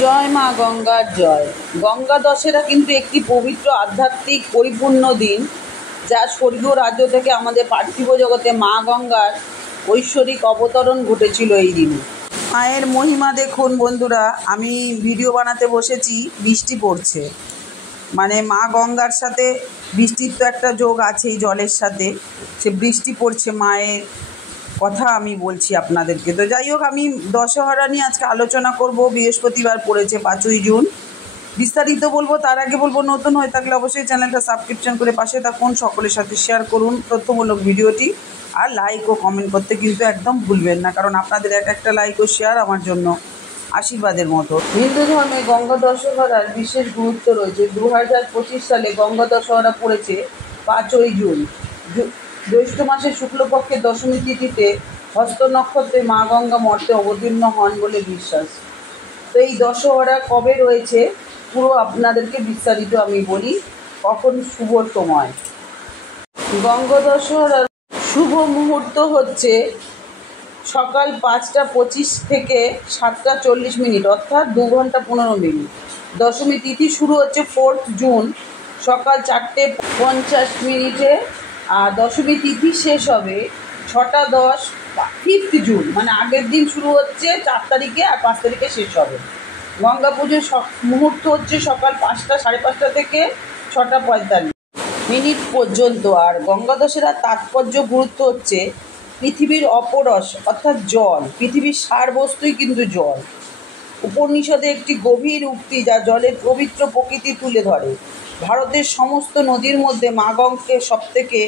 জয় মা গঙ্গার জয়। গঙ্গা দশেরা কিন্তু একটি পবিত্র আধ্যাত্মিক পরিপূর্ণ দিন, যা স্বর্গীয় রাজ্য থেকে আমাদের পার্থিব জগতে মা গঙ্গার ঐশ্বরিক অবতরণ ঘটেছিল এই দিনে। মায়ের মহিমা দেখুন বন্ধুরা, আমি ভিডিও বানাতে বসেছি, বৃষ্টি পড়ছে, মানে মা গঙ্গার সাথে বৃষ্টির তো একটা যোগ আছে এই জলের সাথে, সে বৃষ্টি পড়ছে, মায়ের কথা আমি বলছি আপনাদেরকে। তো যাই হোক, আমি দশহরা নিয়ে আজকে আলোচনা করব। বৃহস্পতিবার পড়েছে 5ই জুন, বিস্তারিত বলবো। তার আগে বলবো, নতুন হয়ে থাকলে অবশ্যই চ্যানেলটা সাবস্ক্রিপশন করে পাশে থাকুন, সকলের সাথে শেয়ার করুন তথ্যমূলক ভিডিওটি, আর লাইক ও কমেন্ট করতে কিন্তু একদম ভুলবেন না, কারণ আপনাদের একটা লাইক ও শেয়ার আমার জন্য আশীর্বাদের মতো। হিন্দু ধর্মে গঙ্গা দশহরার বিশেষ গুরুত্ব রয়েছে। 2025 সালে গঙ্গা দশহরা পড়েছে 5ই জুন, জ্যৈষ্ঠ মাসের শুক্লপক্ষের দশমী তিথিতে হস্ত নক্ষত্রে মা গঙ্গা মর্তে অবতীর্ণ হন বলে বিশ্বাস। তো এই দশহরা কবে রয়েছে পুরো আপনাদেরকে বিস্তারিত আমি বলি, কখন শুভ সময়। গঙ্গা দশহরার শুভ মুহূর্ত হচ্ছে সকাল 5টা 25 থেকে 7টা 40 মিনিট, অর্থাৎ 2 ঘন্টা 15 মিনিট। দশমী তিথি শুরু হচ্ছে 4 জুন সকাল 4টে 50 মিনিটে, আর দশমী তিথি শেষ হবে 6টা 10 5 জুন, মানে আগের দিন শুরু হচ্ছে 4 তারিখে আর 5 তারিখে শেষ হবে। গঙ্গা পুজোর মুহূর্ত হচ্ছে সকাল 5টা 5:30 থেকে 6টা 45 মিনিট পর্যন্ত। আর গঙ্গা দশেরার তাৎপর্য গুরুত্ব হচ্ছে পৃথিবীর অপরস অর্থাৎ জল, পৃথিবীর সার বস্তুই কিন্তু জল। উপনিষদে একটি গভীর উক্তি যা জলের পবিত্র প্রকৃতি তুলে ধরে। ভারতের সমস্ত নদীর মধ্যে মা গঙ্গাকে সবথেকে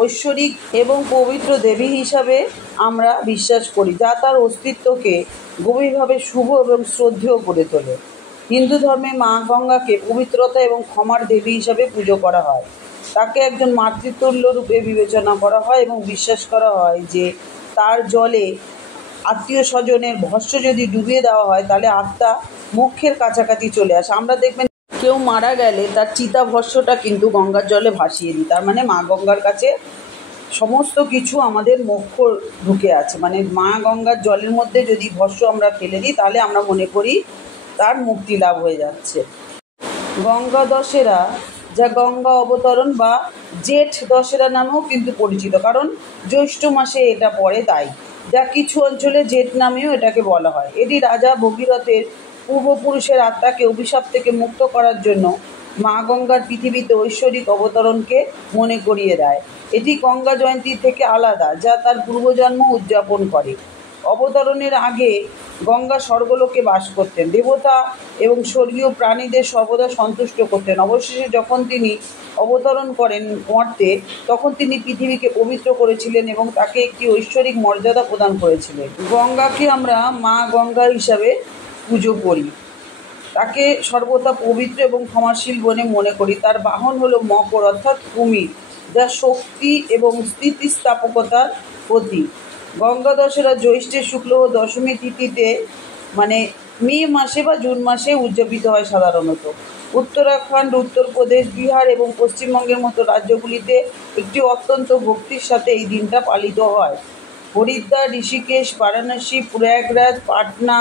ঐশ্বরিক এবং পবিত্র দেবী হিসাবে আমরা বিশ্বাস করি, যা তার অস্তিত্বকে গভীরভাবে শুভ এবং শ্রদ্ধেয় করে তোলে। হিন্দু ধর্মে মা গঙ্গাকে পবিত্রতা এবং ক্ষমার দেবী হিসাবে পুজো করা হয়। তাকে একজন মাতৃতুল্য রূপে বিবেচনা করা হয় এবং বিশ্বাস করা হয় যে তার জলে আত্মীয় স্বজনের ভস্য যদি ডুবিয়ে দেওয়া হয় তাহলে আত্মা মোক্ষের কাছাকাছি চলে আসে। আমরা দেখবেন কেউ মারা গেলে তার চিতা ভস্যটা কিন্তু গঙ্গার জলে ভাসিয়ে দিই, তার মানে মা গঙ্গার কাছে সমস্ত কিছু আমাদের মোক্ষ ঢুকে আছে। মানে মা গঙ্গার জলের মধ্যে যদি ভস্য আমরা ফেলে দিই তাহলে আমরা মনে করি তার মুক্তি লাভ হয়ে যাচ্ছে। গঙ্গা দশেরা, যা গঙ্গা অবতরণ বা জেঠ দশেরা নামেও কিন্তু পরিচিত, কারণ জ্যৈষ্ঠ মাসে এটা পড়ে, তাই যা কিছু অঞ্চলে জেঠ নামেও এটাকে বলা হয়। এটি রাজা ভগীরথের পূর্বপুরুষের আত্মাকে অভিশাপ থেকে মুক্ত করার জন্য মা গঙ্গার পৃথিবীতে ঐশ্বরিক অবতরণকে মনে করিয়ে দেয়। এটি গঙ্গা জয়ন্তী থেকে আলাদা, যা তার পূর্বজন্ম উদযাপন করে। অবতরণের আগে গঙ্গা স্বর্গলোকে বাস করতেন, দেবতা এবং স্বর্গীয় প্রাণীদের সর্বদা সন্তুষ্ট করতেন। অবশেষে যখন তিনি অবতরণ করেন মর্তে, তখন তিনি পৃথিবীকে পবিত্র করেছিলেন এবং তাকে একটি ঐশ্বরিক মর্যাদা প্রদান করেছিলেন। গঙ্গাকে আমরা মা গঙ্গা হিসাবে পুজো করি, তাকে সর্বদা পবিত্র এবং ক্ষমাশীল বলে মনে করি। তার বাহন হলো মকর অর্থাৎ কুমির, যা শক্তি এবং স্থিতিস্থাপকতার প্রতীক। গঙ্গা দশেরা জ্যৈষ্ঠের শুক্ল ও দশমী তিথিতে, মানে মে মাসে বা জুন মাসে উদযাপিত হয় সাধারণত। উত্তরাখণ্ড, উত্তরপ্রদেশ, বিহার এবং পশ্চিমবঙ্গের মতো রাজ্যগুলিতে একটি অত্যন্ত ভক্তির সাথে এই দিনটা পালিত হয়। হরিদ্বার, ঋষিকেশ, বারাণসী, প্রয়াগরাজ, পাটনা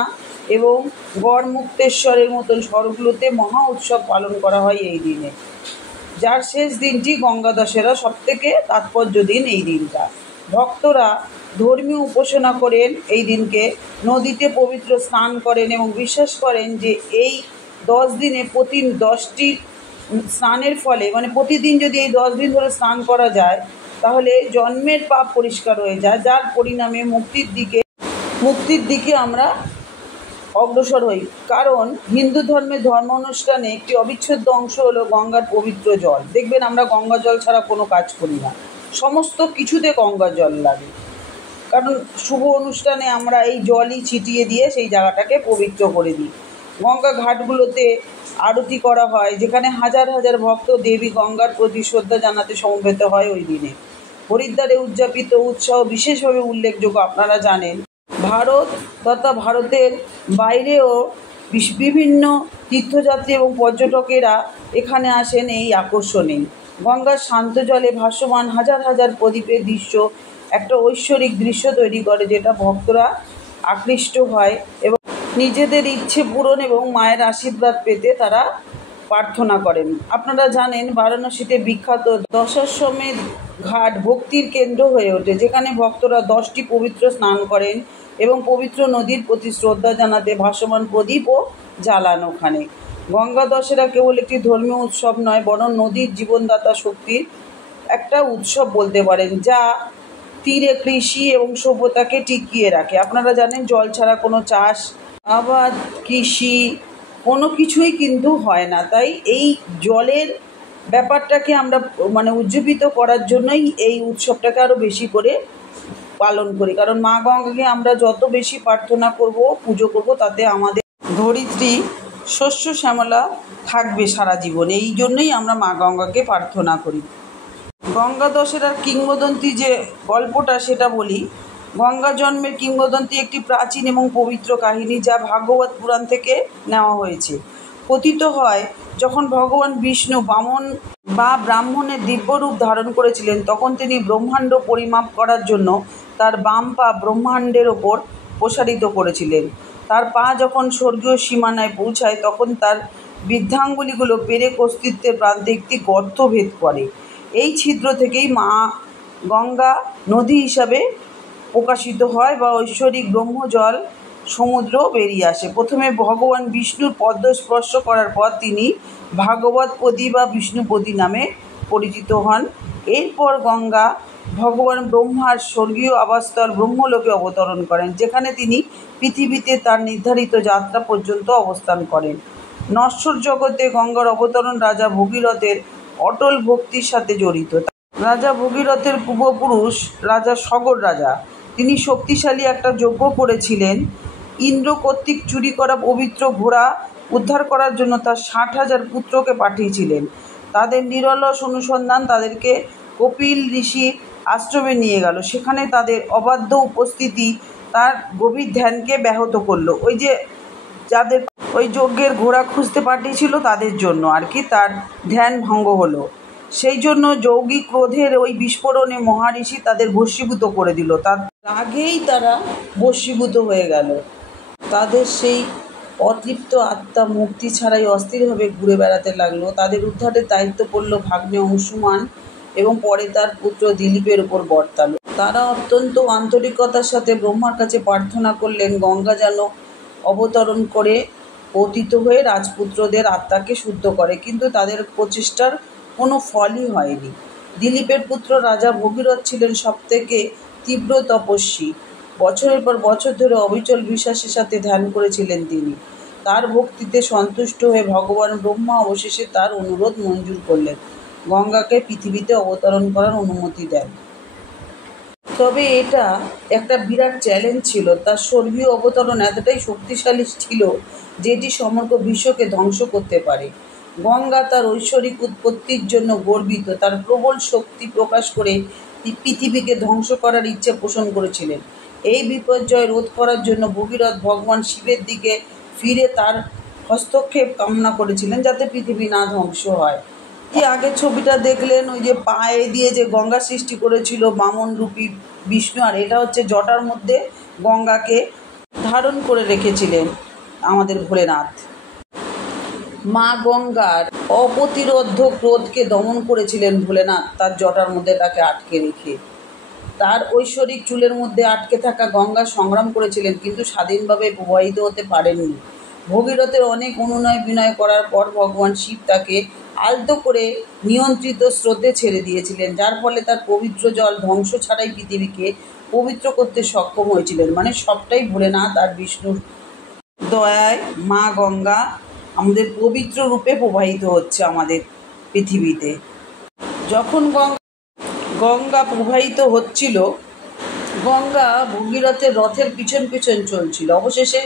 এবং গড়মুক্তেশ্বরের মতন শহরগুলোতে মহা উৎসব পালন করা হয় এই দিনে, যার শেষ দিনটি গঙ্গা দশেরা সবথেকে তাৎপর্য দিন। এই দিনটা ভক্তরা ধর্মীয় উপাসনা করেন, এই দিনকে নদীতে পবিত্র স্নান করেন এবং বিশ্বাস করেন যে এই 10 দিনে প্রতি 10টি স্নানের ফলে, মানে প্রতিদিন যদি এই 10 দিন ধরে স্নান করা যায় তাহলে জন্মের পাপ পরিষ্কার হয়ে যায়, যার পরিণামে মুক্তির দিকে আমরা অগ্রসর হই। কারণ হিন্দু ধর্মের ধর্ম অনুষ্ঠানে একটি অবিচ্ছেদ্য অংশ হলো গঙ্গার পবিত্র জল। দেখবেন আমরা গঙ্গা জল ছাড়া কোনো কাজ করি না, সমস্ত কিছুতে গঙ্গা জল লাগে, কারণ শুভ অনুষ্ঠানে আমরা এই জলই ছিটিয়ে দিয়ে সেই জায়গাটাকে পবিত্র করে দিই। গঙ্গা ঘাটগুলোতে আরতি করা হয়, যেখানে হাজার হাজার ভক্ত দেবী গঙ্গার প্রতি শ্রদ্ধা জানাতে সমবেত হয় ওই দিনে। হরিদ্বারে উদযাপিত উৎসব বিশেষভাবে উল্লেখযোগ্য। আপনারা জানেন ভারত তথা ভারতের বাইরেও বিভিন্ন তীর্থযাত্রী এবং পর্যটকেরা এখানে আসেন এই আকর্ষণে। গঙ্গার শান্ত জলে ভাসমান হাজার হাজার প্রদীপের দৃশ্য একটা ঐশ্বরিক দৃশ্য তৈরি করে, যেটা ভক্তরা আকৃষ্ট হয় এবং নিজেদের ইচ্ছে পূরণ এবং মায়ের আশীর্বাদ পেতে তারা প্রার্থনা করেন। আপনারা জানেন বারাণসীতে বিখ্যাত দশাশ্বমেধ ঘাট ভক্তির কেন্দ্র হয়ে ওঠে, যেখানে ভক্তরা 10টি পবিত্র স্নান করেন এবং পবিত্র নদীর প্রতি শ্রদ্ধা জানাতে ভাসমান প্রদীপও জ্বালান ওখানে। গঙ্গা দশেরা কেবল একটি ধর্মীয় উৎসব নয়, বরং নদীর জীবনদাতা শক্তির একটা উৎসব বলতে পারেন, যা তীরে কৃষি এবং সভ্যতাকে টিকিয়ে রাখে। আপনারা জানেন জল ছাড়া কোনো চাষ আবাদ কৃষি কোনো কিছুই কিন্তু হয় না। তাই এই জলের ব্যাপারটাকে আমরা উজ্জীবিত করার জন্যই এই উৎসবটাকে আরও বেশি করে পালন করি, কারণ মা গঙ্গাকে আমরা যত বেশি প্রার্থনা করব, পুজো করব, তাতে আমাদের ধরিত্রী শস্য শ্যামলা থাকবে সারা জীবন। এই জন্যই আমরা মা গঙ্গাকে প্রার্থনা করি। গঙ্গা দশেরার কিংবদন্তি যে গল্পটা সেটা বলি। গঙ্গা জন্মের কিংবদন্তি একটি প্রাচীন এবং পবিত্র কাহিনী, যা ভাগবত পুরাণ থেকে নেওয়া হয়েছে। কথিত হয়, যখন ভগবান বিষ্ণু বামন বা ব্রাহ্মণের দিব্যরূপ ধারণ করেছিলেন, তখন তিনি ব্রহ্মাণ্ড পরিমাপ করার জন্য তার বাম পা ব্রহ্মাণ্ডের ওপর প্রসারিত করেছিলেন। তার পা যখন স্বর্গীয় সীমানায় পৌঁছায়, তখন তার বৃদ্ধাঙ্গুলিগুলো পেরেক অস্তিত্বের প্রান্তে একটি গর্ত ভেদ করে। এই ছিদ্র থেকেই মা গঙ্গা নদী হিসাবে প্রকাশিত হয় বা ঐশ্বরিক ব্রহ্মজল সমুদ্র বেরিয়ে আসে। প্রথমে ভগবান বিষ্ণুর পদ্ম স্পর্শ করার পর তিনি ভাগবতপদী বা বিষ্ণুপদী নামে পরিচিত হন। এরপর গঙ্গা ভগবান ব্রহ্মার স্বর্গীয় আবাসস্থল ব্রহ্মলোকে অবতরণ করেন, যেখানে তিনি পৃথিবীতে তার নির্ধারিত যাত্রা পর্যন্ত অবস্থান করেন। নশ্বর জগতে গঙ্গার অবতরণ রাজা ভগীরথের অটল ভক্তির সাথে জড়িত। রাজা ভগীরথের পূর্বপুরুষ রাজা সগর রাজা, তিনি শক্তিশালী একটা যজ্ঞ করেছিলেন। ইন্দ্র কর্তৃক চুরি করা পবিত্র ঘোড়া উদ্ধার করার জন্য তার 60,000 পুত্রকে পাঠিয়েছিলেন। তাদের নিরলস অনুসন্ধান তাদেরকে কপিল ঋষির আশ্রমে নিয়ে গেল। সেখানে তাদের অবাধ্য উপস্থিতি তার গভীর ধ্যানকে ব্যাহত করল। যাদের ওই যজ্ঞের ঘোড়া খুঁজতে পাঠিয়েছিল তাদের জন্য তার ধ্যান ভঙ্গ হলো। সেই জন্য যৌগিক ক্রোধের ওই বিস্ফোরণে মহারিষি তাদের ভস্মীভূত করে দিল। তার আগেই তারা ভস্মীভূত হয়ে গেল। তাদের সেই অতৃপ্ত আত্মা মুক্তি ছাড়াই অস্থিরভাবে ঘুরে বেড়াতে লাগলো। তাদের উদ্ধারের দায়িত্ব পড়ল ভাগ্নে অংশুমান এবং পরে তার পুত্র দিলীপের উপর বর্তালো। তারা অত্যন্ত আন্তরিকতার সাথে ব্রহ্মার কাছে প্রার্থনা করলেন, গঙ্গা যেন অবতরণ করে পতিত হয়ে রাজপুত্রদের আত্মাকে শুদ্ধ করে, কিন্তু তাদের প্রচেষ্টার কোনো ফলই হয়নি। দিলীপের পুত্র রাজা ভগীরথ ছিলেন সবথেকে তীব্র তপস্বী। বছরের পর বছর ধরে অবিচল বিশ্বাসের সাথে ধ্যান করেছিলেন তিনি। তার ভক্তিতে সন্তুষ্ট হয়ে ভগবান ব্রহ্মা অবশেষে তার অনুরোধ মঞ্জুর করলেন, গঙ্গাকে পৃথিবীতে অবতরণ করার অনুমতি দেন। তবে এটা একটা বিরাট চ্যালেঞ্জ ছিল। তার স্বর্গীয় অবতরণ এতটাই শক্তিশালী ছিল যে এটি সমগ্র বিশ্বকে ধ্বংস করতে পারে। গঙ্গা তার ঐশ্বরিক উৎপত্তির জন্য গর্বিত। তার প্রবল শক্তি প্রকাশ করে পৃথিবীকে ধ্বংস করার ইচ্ছে পোষণ করেছিলেন। এই বিপর্যয় রোধ করার জন্য ভগীরথ ভগবান শিবের দিকে ফিরে তার হস্তক্ষেপ কামনা করেছিলেন, যাতে পৃথিবী না ধ্বংস হয়। আগের ছবিটা দেখলেন, ওই যে পায়ে দিয়ে যে গঙ্গা সৃষ্টি করেছিল বামন রূপী বিষ্ণু, আর এটা হচ্ছে জটার মধ্যে গঙ্গাকে ধারণ করে রেখেছিলেন আমাদের ভোলেনাথ। মা গঙ্গার অপ্রতিরোধ্য ক্রোধকে দমন করেছিলেন ভোলেনাথ তার জটার মধ্যে তাকে আটকে রেখে। তার ঐশ্বরিক চুলের মধ্যে আটকে থাকা গঙ্গা সংগ্রাম করেছিলেন, কিন্তু স্বাধীনভাবে প্রবাহিত হতে পারেননি। ভগীরথের অনেক অনুনয় বিনয় করার পর ভগবান শিব তাকে আলতো করে নিয়ন্ত্রিত স্রোতে ছেড়ে দিয়েছিলেন, যার ফলে তার পবিত্র জল ধ্বংস ছাড়াই পৃথিবীকে পবিত্র করতে সক্ষম হয়েছিলেন। সবটাই ভোলেনাথ আর বিষ্ণুর দয়ায় মা গঙ্গা আমাদের পবিত্র রূপে প্রবাহিত হচ্ছে আমাদের পৃথিবীতে। যখন গঙ্গা প্রবাহিত হচ্ছিল, গঙ্গা ভগীরথের রথের পিছন পিছন চলছিল। অবশেষে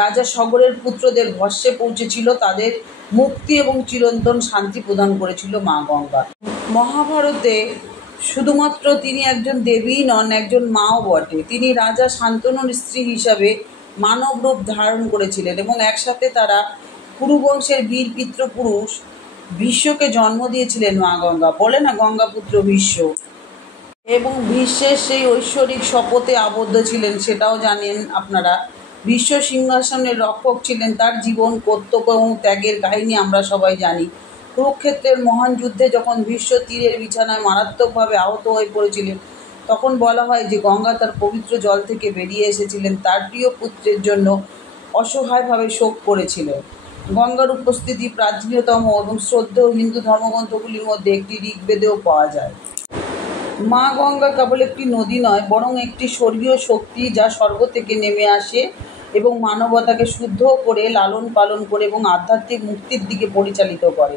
রাজা সগরের পুত্রদের ভস্মে পৌঁছেছিল। তাদের মুক্তি এবং চিরন্তন শান্তি প্রদান করেছিল মা গঙ্গা। মহাভারতে শুধুমাত্র তিনি একজন দেবীই নন, একজন মাও বটে। তিনি রাজা শান্তনুর স্ত্রী হিসাবে মানব রূপ ধারণ করেছিলেন এবং একসাথে তারা কুরুবংশের বীর পিতৃপুরুষ ভীষ্মকে জন্ম দিয়েছিলেন। মা গঙ্গা বলে না, গঙ্গাপুত্র ভীষ্ম, এবং ভীষ্মের সেই ঐশ্বরিক শপথে আবদ্ধ ছিলেন, সেটাও জানেন আপনারা। বিশ্ব সিংহাসনের রক্ষক ছিলেন। তার জীবন, কর্তব্য এবং ত্যাগের কাহিনী আমরা সবাই জানি। কুরুক্ষেত্রের মহান যুদ্ধে যখন ভীষ্ম তীরের বিছানায় মারাত্মকভাবে আহত হয়ে পড়েছিলেন, তখন বলা হয় যে গঙ্গা তার পবিত্র জল থেকে বেরিয়ে এসেছিলেন, তার প্রিয় পুত্রের জন্য অসহায়ভাবে শোক করেছিলেন। গঙ্গার উপস্থিতি প্রাচীনতম এবং শ্রদ্ধেয় হিন্দু ধর্মগ্রন্থগুলির মধ্যে একটি ঋগ্বেদেও পাওয়া যায়। মা গঙ্গা কেবল একটি নদী নয়, বরং একটি স্বর্গীয় শক্তি যা স্বর্গ থেকে নেমে আসে এবং মানবতাকে শুদ্ধ করে, লালন পালন করে এবং আধ্যাত্মিক মুক্তির দিকে পরিচালিত করে।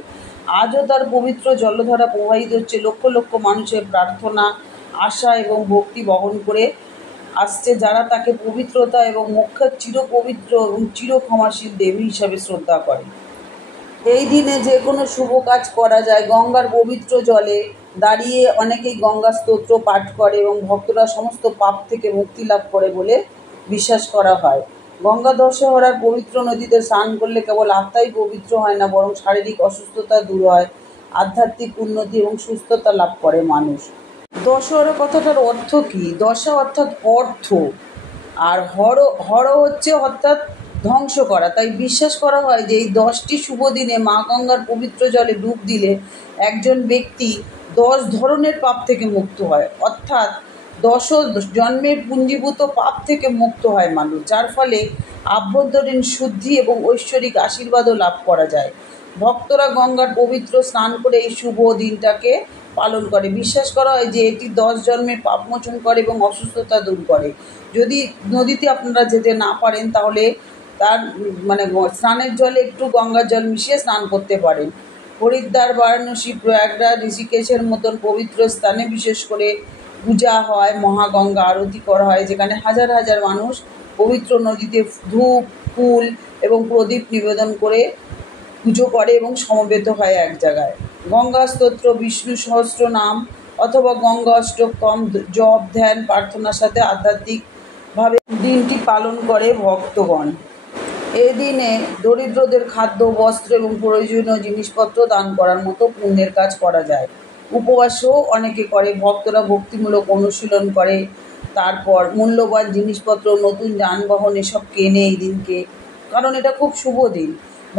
আজও তার পবিত্র জলধারা প্রবাহিত হচ্ছে, লক্ষ লক্ষ মানুষের প্রার্থনা, আশা এবং ভক্তি বহন করে আসছে, যারা তাকে পবিত্রতা এবং মোক্ষের চিরপবিত্র এবং চিরক্ষমাশীল দেবী হিসাবে শ্রদ্ধা করে। এই দিনে যে কোনো শুভ কাজ করা যায়। গঙ্গার পবিত্র জলে দাঁড়িয়ে অনেকেই গঙ্গা স্তোত্র পাঠ করে এবং ভক্তরা সমস্ত পাপ থেকে মুক্তি লাভ করে বলে বিশ্বাস করা হয়। গঙ্গা দশহরার পবিত্র নদীতে স্নান করলে কেবল আত্মাই পবিত্র হয় না, বরং শারীরিক অসুস্থতা দূর হয়, আধ্যাত্মিক উন্নতি এবং সুস্থতা লাভ করে মানুষ। দশহরা কথাটার অর্থ কী? দশা অর্থাৎ অর্থ, আর হর হচ্ছে অর্থাৎ ধ্বংস করা। তাই বিশ্বাস করা হয় যে এই 10টি শুভ দিনে মা গঙ্গার পবিত্র জলে ডুব দিলে একজন ব্যক্তি 10 ধরনের পাপ থেকে মুক্ত হয়, অর্থাৎ 10 জন্মের পুঞ্জীভূত পাপ থেকে মুক্ত হয় মানুষ, যার ফলে আভ্যন্তরীণ শুদ্ধি এবং ঐশ্বরিক আশীর্বাদও লাভ করা যায়। ভক্তরা গঙ্গার পবিত্র স্নান করে এই শুভ দিনটাকে পালন করে। বিশ্বাস করা হয় যে এটি 10 জন্মের পাপমোচন করে এবং অসুস্থতা দূর করে। যদি নদীতে আপনারা যেতে না পারেন, তাহলে তার স্নানের জলে একটু গঙ্গার জল মিশিয়ে স্নান করতে পারেন। হরিদ্বার, বারাণসী, প্রয়াগরাজ, ঋষিকেশের মতন পবিত্র স্থানে বিশেষ করে পূজা হয়, মহাগঙ্গা আরতি করা হয়, যেখানে হাজার হাজার মানুষ পবিত্র নদীতে ধূপ, ফুল এবং প্রদীপ নিবেদন করে পুজো করে এবং সমবেত হয় এক জায়গায়। গঙ্গা স্তোত্র, বিষ্ণু সহস্র নাম অথবা গঙ্গা অষ্টকম জপ, ধ্যান, প্রার্থনার সাথে আধ্যাত্মিকভাবে দিনটি পালন করে ভক্তগণ। এই দিনে দরিদ্রদের খাদ্য, বস্ত্র এবং প্রয়োজনীয় জিনিসপত্র দান করার মতো পুণ্যের কাজ করা যায়। উপবাসও অনেকে করে। ভক্তরা ভক্তিমূলক অনুশীলন করে, তারপর মূল্যবান জিনিসপত্র, নতুন যানবাহন এসব কেনে এই দিনকে, কারণ এটা খুব শুভ দিন।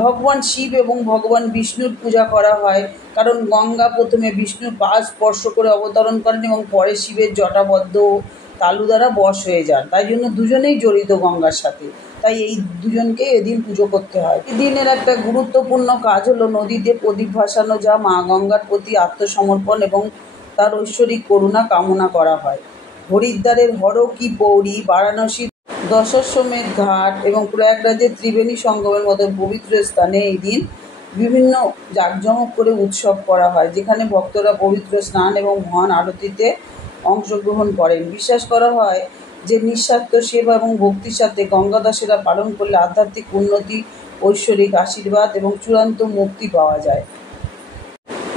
ভগবান শিব এবং ভগবান বিষ্ণুর পূজা করা হয়, কারণ গঙ্গা প্রথমে বিষ্ণুর পা স্পর্শ করে অবতরণ করেন এবং পরে শিবের জটাবদ্ধ তালু দ্বারা বশ হয়ে যান। তাই জন্য দুজনেই জড়িত গঙ্গার সাথে, তাই এই দুজনকে এদিন পুজো করতে হয়। এই দিনের একটা গুরুত্বপূর্ণ কাজ হলো নদীতে প্রদীপ ভাসানো, যা মা গঙ্গার প্রতি আত্মসমর্পণ এবং তার ঐশ্বরিক করুণা কামনা করা হয়। হরিদ্বারের হর কি পৌরী, বারাণসীর দশাশ্বমেধ ঘাট এবং প্রয়াগরাজের ত্রিবেণী সঙ্গমের মতো পবিত্র স্থানে এই দিন বিভিন্ন জাঁকজমক করে উৎসব করা হয়, যেখানে ভক্তরা পবিত্র স্নান এবং মহান আরতিতে অংশগ্রহণ করেন। বিশ্বাস করা হয় যে নিঃস্বার্থ সেবা এবং ভক্তির সাথে গঙ্গা দশহরা পালন করলে আধ্যাত্মিক উন্নতি, ঐশ্বরিক আশীর্বাদ এবং চূড়ান্ত মুক্তি পাওয়া যায়।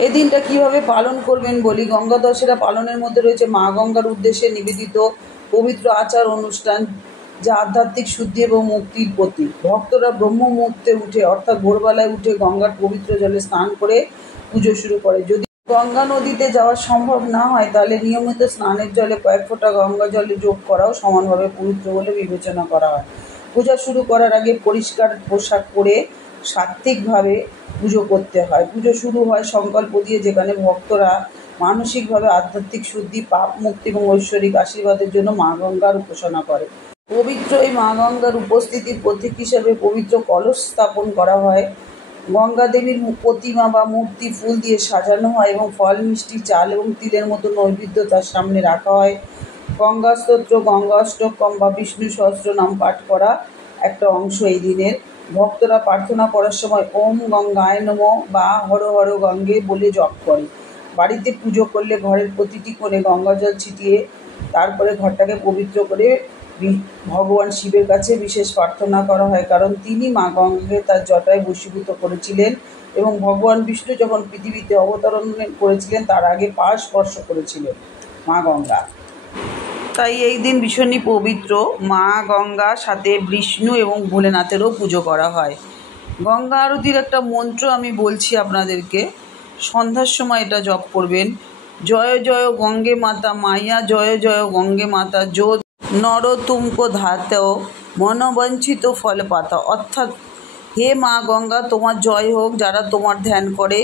এই দিনটা কীভাবে পালন করবেন বলি। গঙ্গা দশহরা পালনের মধ্যে রয়েছে মা গঙ্গার উদ্দেশ্যে নিবেদিত পবিত্র আচার অনুষ্ঠান, যা আধ্যাত্মিক শুদ্ধি এবং মুক্তির প্রতীক। ভক্তরা ব্রহ্ম মুহূর্তে উঠে, অর্থাৎ ভোরবেলায় উঠে গঙ্গার পবিত্র জলে স্নান করে পুজো শুরু করে। যদি গঙ্গা নদীতে যাওয়া সম্ভব না হয়, তাহলে নিয়মিত স্নানের জলে কয়েক ফোঁটা গঙ্গা জলে যোগ করাও সমানভাবে পবিত্র বলে বিবেচনা করা হয়। পূজা শুরু করার আগে পরিষ্কার পোশাক পরে সাত্ত্বিকভাবে পুজো করতে হয়। পুজো শুরু হয় সংকল্প দিয়ে, যেখানে ভক্তরা মানসিকভাবে আধ্যাত্মিক শুদ্ধি, পাপ মুক্তি এবং ঐশ্বরিক আশীর্বাদের জন্য মা গঙ্গার উপাসনা করে। পবিত্র এই মা গঙ্গার উপস্থিতির প্রতীক হিসেবে পবিত্র কলস স্থাপন করা হয়। গঙ্গা দেবীর প্রতিমা বা মূর্তি ফুল দিয়ে সাজানো হয় এবং ফল, মিষ্টি, চাল এবং তিলের মতো নৈবেদ্য তার সামনে রাখা হয়। গঙ্গা স্তোত্র, গঙ্গা অষ্টকম বা বিষ্ণু সহস্রনাম পাঠ করা একটা অংশ এই দিনের। ভক্তরা প্রার্থনা করার সময় ওম গঙ্গায় নমঃ বা হর হর গঙ্গে বলে জপ করে। বাড়িতে পুজো করলে ঘরের প্রতিটি কোণে গঙ্গা জল ছিটিয়ে তারপরে ঘরটাকে পবিত্র করে ভগবান শিবের কাছে বিশেষ প্রার্থনা করা হয়, কারণ তিনি মা গঙ্গাকে তার জটায় বশীভূত করেছিলেন এবং ভগবান বিষ্ণু যখন পৃথিবীতে অবতরণ করেছিলেন তার আগে পা স্পর্শ করেছিলেন মা গঙ্গা। তাই এই দিন ভীষণই পবিত্র। মা গঙ্গা সাথে বিষ্ণু এবং ভোলেনাথেরও পুজো করা হয়। গঙ্গা আরতির একটা মন্ত্র আমি বলছি আপনাদেরকে, সন্ধ্যার সময় এটা জপ করবেন। জয় জয় গঙ্গে মাতা মাইয়া, জয় জয় গঙ্গে মাতা, যো নর তুমকো ধাতেও মনোবাঞ্ছিত ফল পাতা, অর্থাৎ হে মা গঙ্গা তোমার জয় হোক। যারা তোমার ধ্যান করে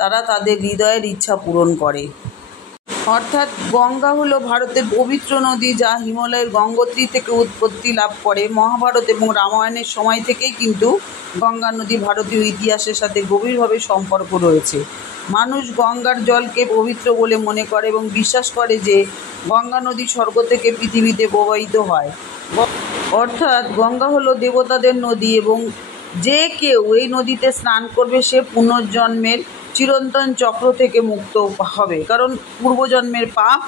তারা তাদের হৃদয়ের ইচ্ছা পূরণ করে। অর্থাৎ গঙ্গা হলো ভারতের পবিত্র নদী, যা হিমালয়ের গঙ্গোত্রী থেকে উৎপত্তি লাভ করে। মহাভারত এবং রামায়ণের সময় থেকেই কিন্তু গঙ্গা নদী ভারতীয় ইতিহাসের সাথে গভীরভাবে সম্পর্ক রয়েছে। মানুষ গঙ্গার জলকে পবিত্র বলে মনে করে এবং বিশ্বাস করে যে গঙ্গা নদী স্বর্গ থেকে পৃথিবীতে প্রবাহিত হয়। অর্থাৎ গঙ্গা হলো দেবতাদের নদী এবং যে কেউ এই নদীতে স্নান করবে সে পুনর্জন্মের চিরন্তন চক্র থেকে মুক্ত হবে, কারণ পূর্বজন্মের পাপ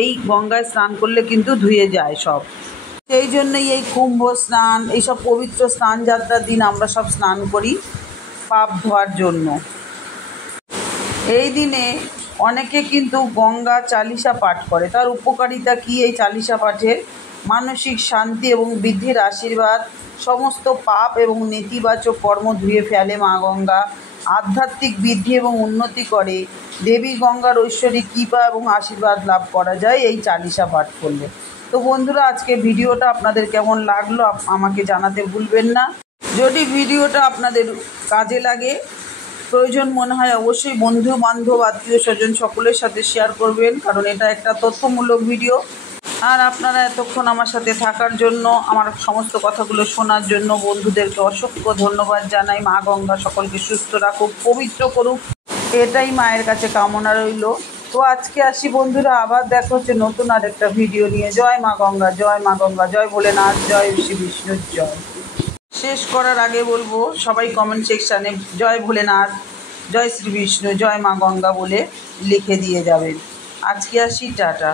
এই গঙ্গায় স্নান করলে কিন্তু ধুয়ে যায় সব। সেই জন্যই এই কুম্ভ স্নান, এইসব পবিত্র স্নান যাত্রার দিন আমরা সব স্নান করি পাপ ধোয়ার জন্য। এই দিনে অনেকে কিন্তু গঙ্গা চালিসা পাঠ করে। তার উপকারিতা কী এই চালিসা পাঠের? মানসিক শান্তি এবং বৃদ্ধির আশীর্বাদ, সমস্ত পাপ এবং নেতিবাচক কর্ম ধুয়ে ফেলে মা গঙ্গা, আধ্যাত্মিক বৃদ্ধি এবং উন্নতি করে। দেবী গঙ্গার ঐশ্বরিক কৃপা এবং আশীর্বাদ লাভ করা যায় এই চালিসা পাঠ করলে। তো বন্ধুরা, আজকে ভিডিওটা আপনাদের কেমন লাগলো আমাকে জানাতে ভুলবেন না। যদি ভিডিওটা আপনাদের কাজে লাগে, প্রয়োজন মনে হয়, অবশ্যই বন্ধু বান্ধব আত্মীয় স্বজন সকলের সাথে শেয়ার করবেন, কারণ এটা একটা তথ্যমূলক ভিডিও। আর আপনারা এতক্ষণ আমার সাথে থাকার জন্য, আমার সমস্ত কথাগুলো শোনার জন্য বন্ধুদেরকে অসংখ্য ধন্যবাদ জানাই। মা গঙ্গা সকলকে সুস্থ রাখুক, পবিত্র করুক, এটাই মায়ের কাছে কামনা রইল। তো আজকে আসি বন্ধুরা, আবার দেখা হচ্ছে নতুন আর একটা ভিডিও নিয়ে। জয় মা গঙ্গা, জয় মা গঙ্গা, জয় ভোলেনাথ, জয় শ্রী বিষ্ণুর জয়। শেষ করার আগে বলবো, সবাই কমেন্ট সেকশানে জয় ভোলেনাথ, জয় শ্রী বিষ্ণু, জয় মা গঙ্গা বলে লিখে দিয়ে যাবেন। আজকে আসি, টাটা।